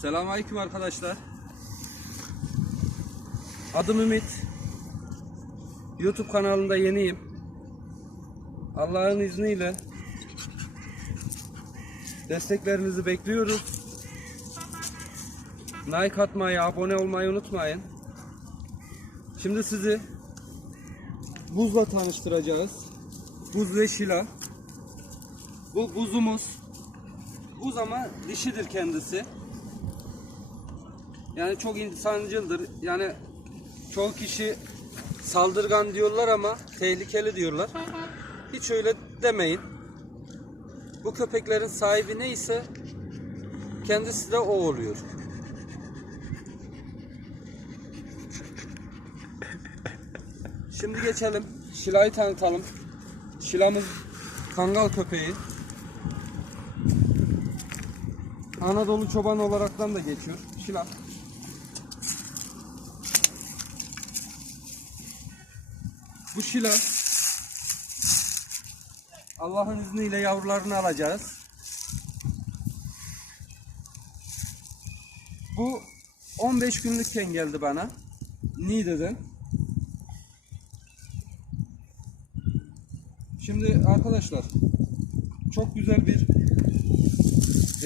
Selamünaleyküm arkadaşlar. Adım Ümit. YouTube kanalında yeniyim. Allah'ın izniyle desteklerinizi bekliyoruz. Like atmayı, abone olmayı unutmayın. Şimdi sizi buzla tanıştıracağız. Buz ve şila. Bu buzumuz. Buz ama dişidir kendisi. Yani çok insancıldır. Yani çoğu kişi saldırgan diyorlar ama tehlikeli diyorlar. Hiç öyle demeyin. Bu köpeklerin sahibi neyse kendisi de o oluyor. Şimdi geçelim. Şila'yı tanıtalım. Şila'mız kangal köpeği. Anadolu çoban olaraktan da geçiyor. Şila. Bu şila Allah'ın izniyle yavrularını alacağız. Bu 15 günlükken geldi bana. Niğde'den. Şimdi arkadaşlar çok güzel bir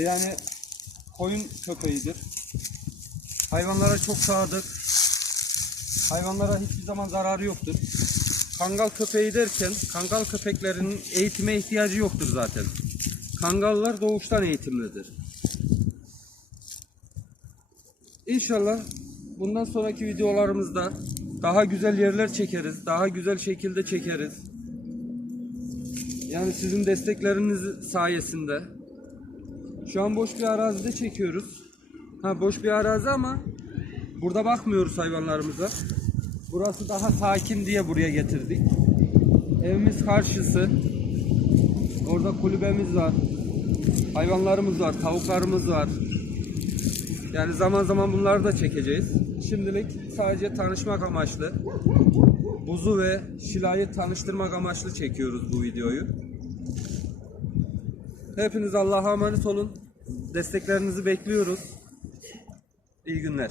yani koyun köpeğidir. Hayvanlara çok sadık. Hayvanlara hiçbir zaman zararı yoktur. Kangal köpeği derken kangal köpeklerinin eğitime ihtiyacı yoktur zaten. Kangallar doğuştan eğitimlidir. İnşallah bundan sonraki videolarımızda daha güzel yerler çekeriz. Daha güzel şekilde çekeriz. Yani sizin destekleriniz sayesinde. Şu an boş bir arazide çekiyoruz. Ha boş bir arazi ama burada bakmıyoruz hayvanlarımıza. Burası daha sakin diye buraya getirdik. Evimiz karşısı. Orada kulübemiz var. Hayvanlarımız var, tavuklarımız var. Yani zaman zaman bunları da çekeceğiz. Şimdilik sadece tanışmak amaçlı. Buzu ve Şila'yı tanıştırmak amaçlı çekiyoruz bu videoyu. Hepiniz Allah'a emanet olun. Desteklerinizi bekliyoruz. İyi günler.